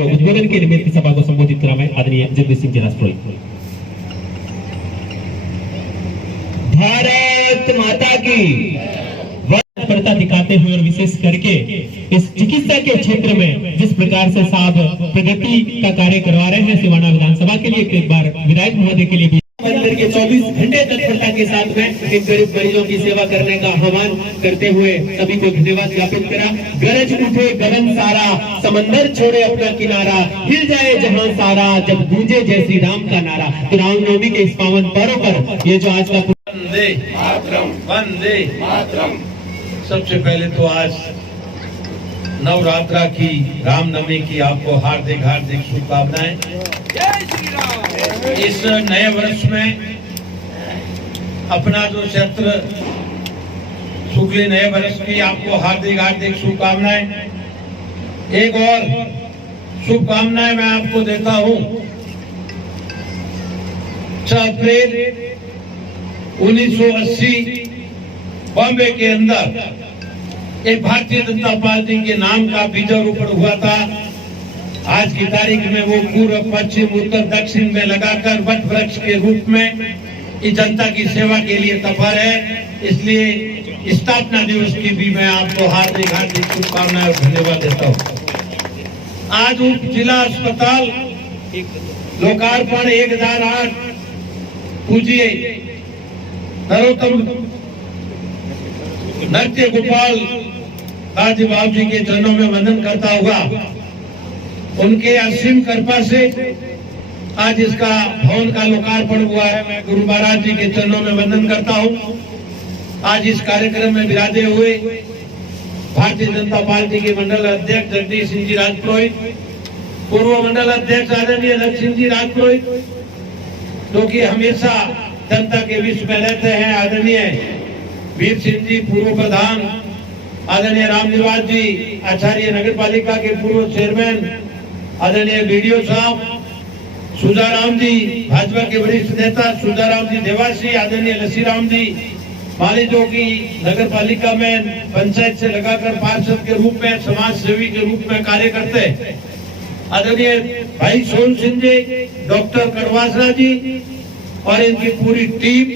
उद्बोधन के निमित्त सभा को संबोधित करा मैं आदरणीय जगदीश सिंह जी राष्ट्रोई। भारत माता की तत्परता दिखाते हुए और विशेष करके इस चिकित्सा के क्षेत्र में जिस प्रकार से साहब प्रगति का कार्य करवा रहे हैं सिवाना विधानसभा के लिए एक बार विधायक महोदय के लिए भी मंदिर के 24 घंटे तत्परता के साथ में इन गरीब मरीजों की सेवा करने का आह्वान करते हुए सभी को धन्यवाद ज्ञापित करा। गरज उठे गगन सारा, समंदर छोड़े अपना किनारा, हिल जाए जहां सारा, जब गूंजे जय श्री राम का नारा। तो रामनवमी के इस पावन पर्व पर ये जो आज का वंदे मातरम, वंदे मातरम। सबसे पहले तो आज नवरात्रा की, रामनवमी की आपको हार्दिक हार्दिक शुभकामनाएं। जय श्री राम। इस नए वर्ष में अपना जो चैत्र शुक्ल नए वर्ष की आपको हार्दिक हार्दिक शुभकामनाएं। एक और शुभकामनाएं मैं आपको देता हूं। 6 अप्रैल 1980 बॉम्बे के अंदर एक भारतीय जनता पार्टी के नाम का बीजारोपण हुआ था। आज की तारीख में वो पूर्व पश्चिम उत्तर दक्षिण में लगाकर वट वृक्ष के रूप में इस जनता की सेवा के लिए तत्पर है। इसलिए स्थापना दिवस की भी मैं आपको हार्दिक हार्दिक शुभकामनाएं और धन्यवाद देता हूँ। आज उप जिला अस्पताल लोकार्पण 1008 पूज्य नरोत्तम नृत्य गोपाल दादी बाबू जी के चरणों में वंदन करता हुआ उनके असीम कृपा से आज इसका भवन का लोकार्पण हुआ है। मैं गुरु महाराज जी के चरणों में वंदन करता हूं। आज इस कार्यक्रम में विराजे हुए भारतीय जनता पार्टी के मंडल अध्यक्ष जगदीश सिंह जी राजपुरोहित, पूर्व मंडल अध्यक्ष आदरणीय लक्ष्मण जी राजपुरोहित, जो कि हमेशा जनता के बीच में रहते हैं, आदरणीय वीर सिंह जी पूर्व प्रधान, आदरणीय रामनिवास जी आचार्य नगर पालिका के पूर्व चेयरमैन, आदरणीय बीडीओ साहब सुधाराम जी भाजपा के वरिष्ठ नेता सुधाराम जी देवासी, आदरणीय लसीराम जी माली जो की नगर पालिका में पंचायत से लगाकर पार्षद के रूप में समाज सेवी के रूप में कार्य करते, आदरणीय भाई सोन सिंह जी, डॉक्टर कड़वासरा जी और इनकी पूरी टीम,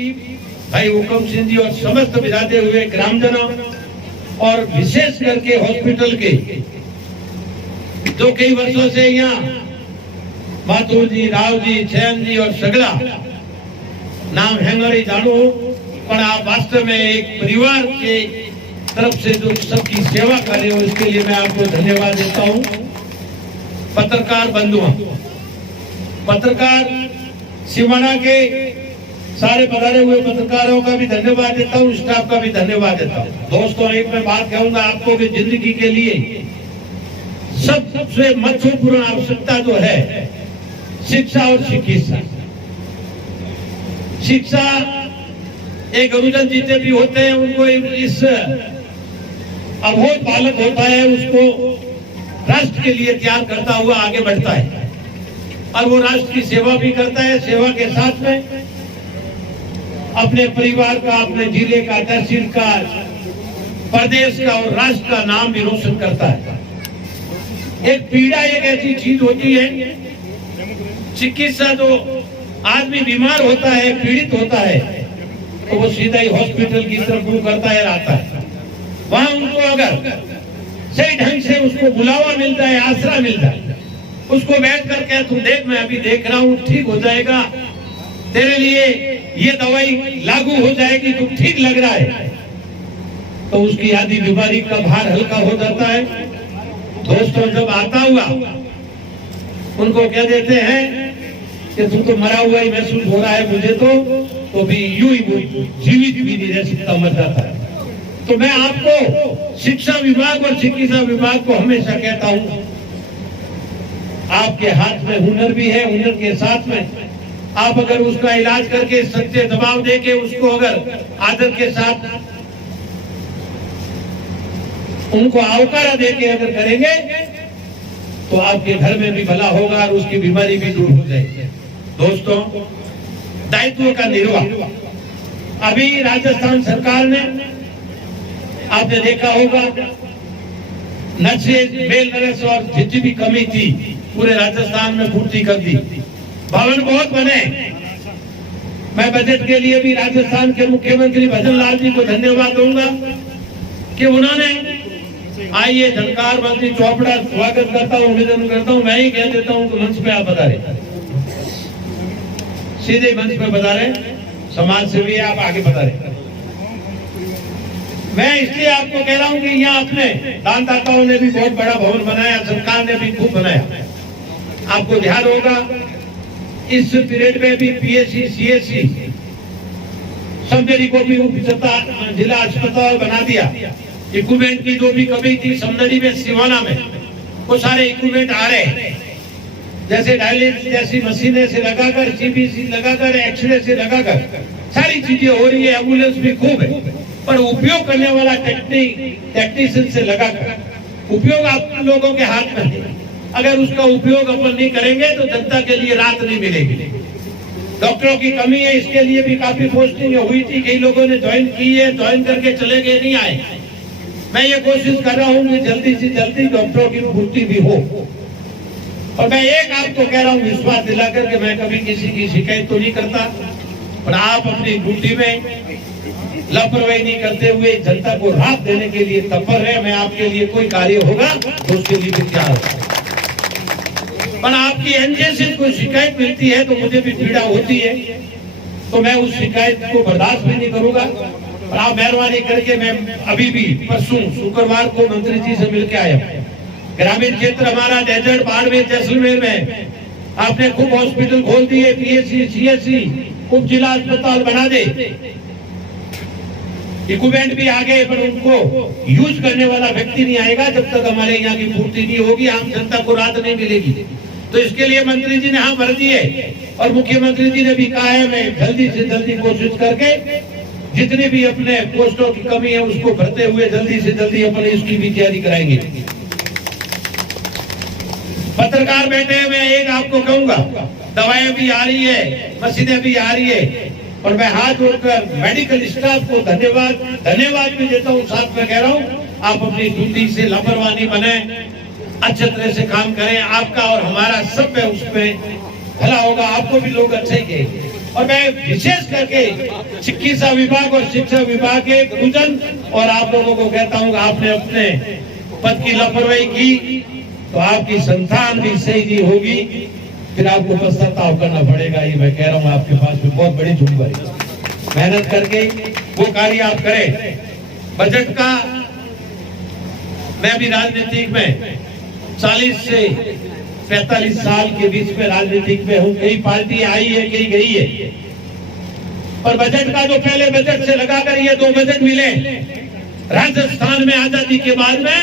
भाई हुकम सिंह जी और समस्त विराजे हुए ग्रामजनों और विशेष करके हॉस्पिटल के जो कई वर्षों से यहाँ माथुर जी, राव जी, चैन जी और सगला नाम हैंगरी जानू, पर आप वास्तव में एक परिवार के तरफ से जो सबकी सेवा कर रहे हो इसके लिए मैं आपको धन्यवाद देता हूँ। पत्रकार बंधुओं, पत्रकार सिवाना के सारे पधारे हुए पत्रकारों का भी धन्यवाद देता हूँ, स्टाफ का भी धन्यवाद देता हूँ। दोस्तों एक मैं बात कहूंगा आपको कि जिंदगी के लिए सबसे महत्वपूर्ण आवश्यकता जो है शिक्षा और चिकित्सा। शिक्षा एक गुरुजन जीते भी होते हैं, उनको इस अबोध बालक होता है, उसको राष्ट्र के लिए तैयार करता हुआ आगे बढ़ता है और वो राष्ट्र की सेवा भी करता है। सेवा के साथ में अपने परिवार का, अपने जिले का, तहसील का, प्रदेश का और राष्ट्र का नाम भी रोशन करता है। एक पीड़ा एक ऐसी चीज होती है, चिकित्सा जो आदमी बीमार होता है, पीड़ित होता है, तो वो सीधा ही हॉस्पिटल की तरफ मुंह करता है, आता है। वहां उनको अगर सही ढंग से उसको बुलावा मिलता है, आसरा मिलता है, उसको बैठ कर के तुम देख, मैं अभी देख रहा हूँ, ठीक हो जाएगा, तेरे लिए ये दवाई लागू हो जाएगी, तुम ठीक लग रहा है, तो उसकी आधी बीमारी का भार हल्का हो जाता है। दोस्तों जब आता हुआ उनको कह देते हैं कि तुम तो मरा हुआ ही महसूस हो रहा है मुझे, तो भी यूं ही जीवित भी नहीं रह सकता, मर जाता है। तो मैं आपको शिक्षा विभाग और चिकित्सा विभाग को हमेशा कहता हूं, आपके हाथ में हुनर भी है, हुनर के साथ में आप अगर उसका इलाज करके सत्य दबाव देके उसको अगर आदर के साथ उनको आवकारा देके अगर करेंगे तो आपके घर में भी भला होगा और उसकी बीमारी भी दूर हो जाएगी। दोस्तों, दायित्व का निर्वाह अभी राजस्थान सरकार ने, आपने देखा होगा, नशे, मेल नरस और जितनी भी कमी थी पूरे राजस्थान में पूर्ति कर दी। भवन बहुत बने। मैं बजट के लिए भी राजस्थान के मुख्यमंत्री भजन लाल जी को धन्यवाद दूंगा कि उन्होंने, आइए धनकार मंत्री चोपड़ा, स्वागत करता हूँ, निवेदन करता हूँ, मैं ही कह देता हूँ कि मंच पे आप बता रहे, सीधे मंच पे बता रहे, समाज से भी आप आगे बता रहे। मैं इसलिए आपको कह रहा हूँ कि यहाँ अपने दानदाताओं ने भी बहुत बड़ा भवन बनाया, सरकार ने भी खूब बनाया। आपको ध्यान होगा इस पीरियड में भी पीएचसी, सीएचसी, समदड़ी को भी जिला अस्पताल बना दिया। इक्विपमेंट की जो भी कमी थी समदड़ी में, सिवाना में, वो सारे इक्विपमेंट आ रहे हैं, जैसे डायलिसिस जैसी मशीनें से लगाकर, सीबीसी लगाकर, एक्सरे से लगाकर सारी चीजें हो रही है। एम्बुलेंस भी खूब है, पर उपयोग करने वाला टेक्नीशियन से लगाकर उपयोग आप लोगों के हाथ में है। अगर उसका उपयोग अपन नहीं करेंगे तो जनता के लिए रात नहीं मिलेगी। डॉक्टरों की कमी है, इसके लिए भी काफी पोस्टिंग हुई थी, कई लोगों ने ज्वाइन की है, ज्वाइन करके चले गए, नहीं आए। मैं ये कोशिश कर रहा हूँ कि जल्दी से जल्दी डॉक्टरों की पूर्ति भी हो। और मैं एक आपको कह रहा हूँ विश्वास दिलाकर कि मैं कभी किसी की शिकायत तो नहीं करता, पर आप अपनी ड्यूटी में लापरवाही नहीं करते हुए जनता को राहत देने के लिए तत्पर है। मैं आपके लिए कोई कार्य होगा तो उसके लिए भी तैयार हूं। पर आपकी एनजे से कोई शिकायत मिलती है तो मुझे भी पीड़ा होती है, तो मैं उस शिकायत को बर्दाश्त भी नहीं करूंगा। और आप मेहरबानी करके, मैं अभी भी परसों शुक्रवार को मंत्री जी से मिलकर आया। ग्रामीण क्षेत्र हमारा डेजर्ट, बाड़मेर, जैसलमेर में आपने खूब हॉस्पिटल खोल दिए, पीएचसी, सीएचसी, उप जिला अस्पताल बना दे, इक्विपमेंट भी आ गए, पर उनको यूज करने वाला व्यक्ति नहीं आएगा जब तक हमारे यहाँ की पूर्ति नहीं होगी, आम जनता को राहत नहीं मिलेगी। तो इसके लिए मंत्री जी ने हाँ भर दिए और मुख्यमंत्री जी ने भी कहा है मैं जल्दी से जल्दी कोशिश करके जितनी भी अपने पोस्टों की कमी है उसको भरते हुए जल्दी से जल्दी अपने इसकी भी तैयारी कराएंगे। पत्रकार बैठे, मैं एक आपको कहूंगा, दवाएं भी आ रही है, मशीनें भी आ रही है, और मैं हाथ जोड़कर मेडिकल स्टाफ को धन्यवाद भी देता हूँ। साथ में कह रहा हूँ आप अपनी ड्यूटी से लापरवाही नहीं बने, अच्छे तरह से काम करें। आपका और हमारा सब में उसमें भला होगा, आपको भी लोग अच्छे ही कहेंगे। और मैं विशेष करके चिकित्सा विभाग और शिक्षा विभाग के गुरुजन और आप लोगों को कहता हूँ आपने अपने पद की लापरवाही की तो आपकी संतान भी सही नहीं होगी, फिर आपको पश्चाताप करना पड़ेगा। ये मैं कह रहा हूँ, आपके पास में बहुत बड़ी जिम्मेदारी, मेहनत करके वो कार्य आप करें। बजट का, मैं भी राजनीतिक में 40 से 45 साल के बीच में राजनीतिक में हूँ, कई पार्टी आई है, कई गई है, पर बजट का जो पहले बजट से लगाकर ये 2 बजट मिले राजस्थान में आजादी के बाद में,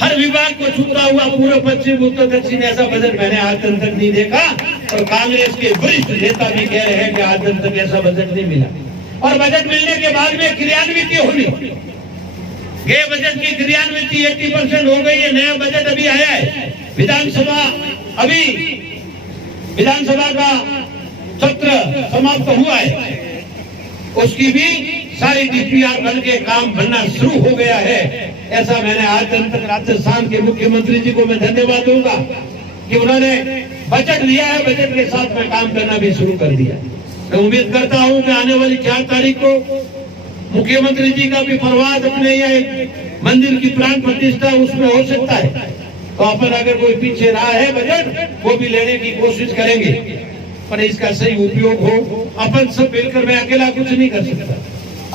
हर विभाग को छूता हुआ पूर्व पश्चिम उत्तर दक्षिण ऐसा बजट मैंने आज तक नहीं देखा। और कांग्रेस के वरिष्ठ नेता भी कह रहे हैं कि आज तक ऐसा बजट नहीं मिला। और बजट मिलने के बाद में क्रियान्वित होनी, गए बजट की क्रियान्वित 80% हो गई है। नया बजट अभी आया है, विधानसभा का सत्र समाप्त हुआ है, उसकी भी सारी डीपीआर बन के काम बनना शुरू हो गया है। ऐसा मैंने आज तक राजस्थान के मुख्यमंत्री जी को मैं धन्यवाद दूंगा कि उन्होंने बजट लिया है, बजट के साथ में काम करना भी शुरू कर दिया। मैं उम्मीद करता हूं कि आने वाली 4 तारीख को मुख्यमंत्री जी का भी प्रवास, अपने यहाँ एक मंदिर की प्राण प्रतिष्ठा उसमें हो सकता है, तो अपन अगर कोई पीछे रहा है बजट वो भी लेने की कोशिश करेंगे, पर इसका सही उपयोग हो। अपन सब मिलकर, मैं अकेला कुछ नहीं कर सकता,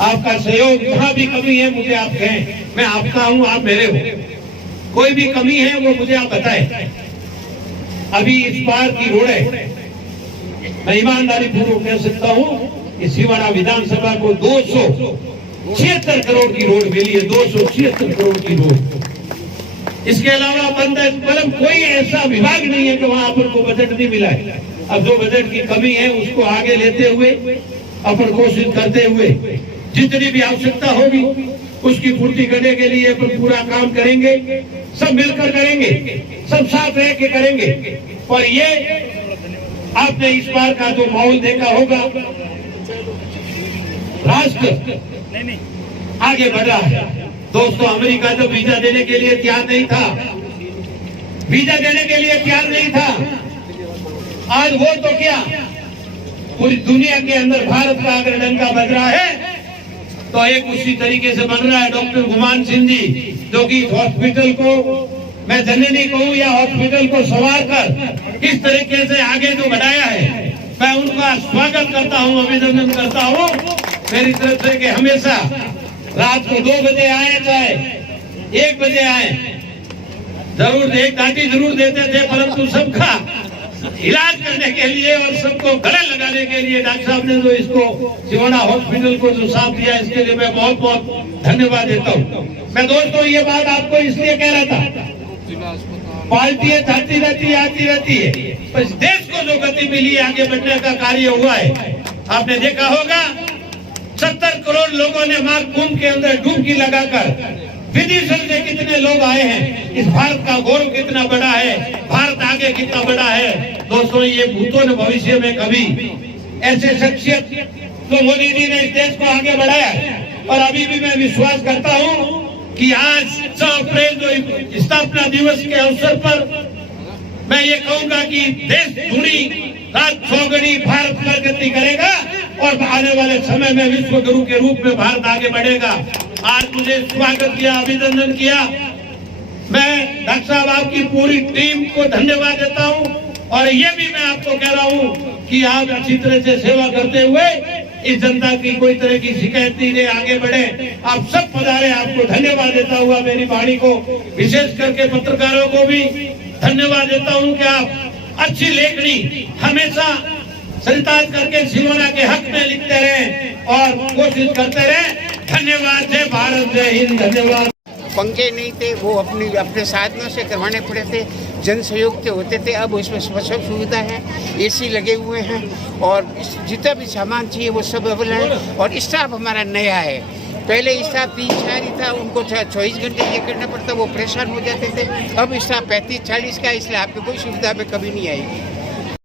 आपका सहयोग, जहाँ भी कमी है मुझे आप कहें, मैं आपका हूँ, आप मेरे हो। कोई भी कमी है वो मुझे आप बताएं। अभी इस बार की रोड है, मैं ईमानदारी पूर्वक कह सकता हूँ कि सिवाना विधानसभा को 76 करोड़ की रोड मिली है, 276 करोड़ की रोड। इसके अलावा मतलब कोई ऐसा विभाग नहीं है कि वहां अपन को बजट नहीं मिला है। अब जो बजट की कमी है उसको आगे लेते हुए अपन कोशिश करते हुए जितनी भी आवश्यकता होगी उसकी पूर्ति करने के लिए अपन पूरा काम करेंगे, सब मिलकर करेंगे, सब साथ रह के करेंगे। और ये आपने इस बार का जो माहौल देखा होगा, राष्ट्र आगे बढ़ा है। दोस्तों, अमेरिका तो वीजा देने के लिए तैयार नहीं था, वीजा देने के लिए तैयार नहीं था। आज वो तो क्या, पूरी दुनिया के अंदर भारत का अगर डंका बज रहा है तो एक उसी तरीके से बन रहा है। डॉक्टर गुमान सिंह जी, जो कि हॉस्पिटल को मैं जननी कहूँ या हॉस्पिटल को संवार कर इस तरीके से आगे जो बढ़ाया है, मैं उनका स्वागत करता हूँ, अभिनंदन करता हूँ मेरी तरफ से कि हमेशा रात को 2 बजे आए चाहे 1 बजे आए, जरूर एक दादी जरूर देते थे, परंतु सबका इलाज करने के लिए और सबको गले लगाने के लिए डॉक्टर साहब ने जो इसको सिवाना हॉस्पिटल को जो साथ दिया, इसके लिए मैं बहुत बहुत धन्यवाद देता हूँ। मैं दोस्तों ये बात आपको इसलिए कह रहा था, पार्टियां जाती रहती आती रहती है, पर इस देश को जो गति मिली, आगे बढ़ने का कार्य हुआ है। आपने देखा होगा 70 करोड़ लोगों ने मां कुंभ के अंदर डुबकी लगाकर, विदेशों से कितने लोग आए हैं, इस भारत का गौरव कितना बड़ा है, भारत आगे कितना बड़ा है। दोस्तों, ये भूतों ने भविष्य में कभी ऐसे शख्सियत जो मोदी जी ने इस देश को आगे बढ़ाया, और अभी भी मैं विश्वास करता हूँ कि आज 6 अप्रैल जो स्थापना दिवस के अवसर पर मैं ये कहूंगा कि देश दुनी रात चौगनी भारत प्रगति करेगा और आने वाले समय में विश्व गुरु के रूप में भारत आगे बढ़ेगा। आज मुझे स्वागत किया, अभिनंदन किया, मैं डॉक्टर साहब आपकी पूरी टीम को धन्यवाद देता हूं। और ये भी मैं आपको कह रहा हूं कि आप अच्छी तरह से सेवा करते हुए इस जनता की कोई तरह की शिकायत नहीं रहे, आगे बढ़े। आप सब पधारे, आपको धन्यवाद देता हुआ मेरी वाणी को, विशेष करके पत्रकारों को भी धन्यवाद देता हूं कि आप अच्छी लेखनी हमेशा चरितार्थ करके सिवाना के हक में लिखते रहे और कोशिश करते रहे। धन्यवाद, जय भारत, जय हिंद, धन्यवाद। पंखे नहीं थे, वो अपने साधनों से करवाने पड़े थे, जन सहयोग से होते थे। अब उसमें सब सुविधा है, एसी लगे हुए हैं और जितना भी सामान चाहिए वो सब अवेलेबल है। और स्टाफ हमारा नया है, पहले स्टाफ 3-4 ही था, उनको 24 घंटे ये करना पड़ता, वो परेशान हो जाते थे। अब स्टाफ 35-40 का, इसलिए आपको कोई सुविधा में कभी नहीं आएगी।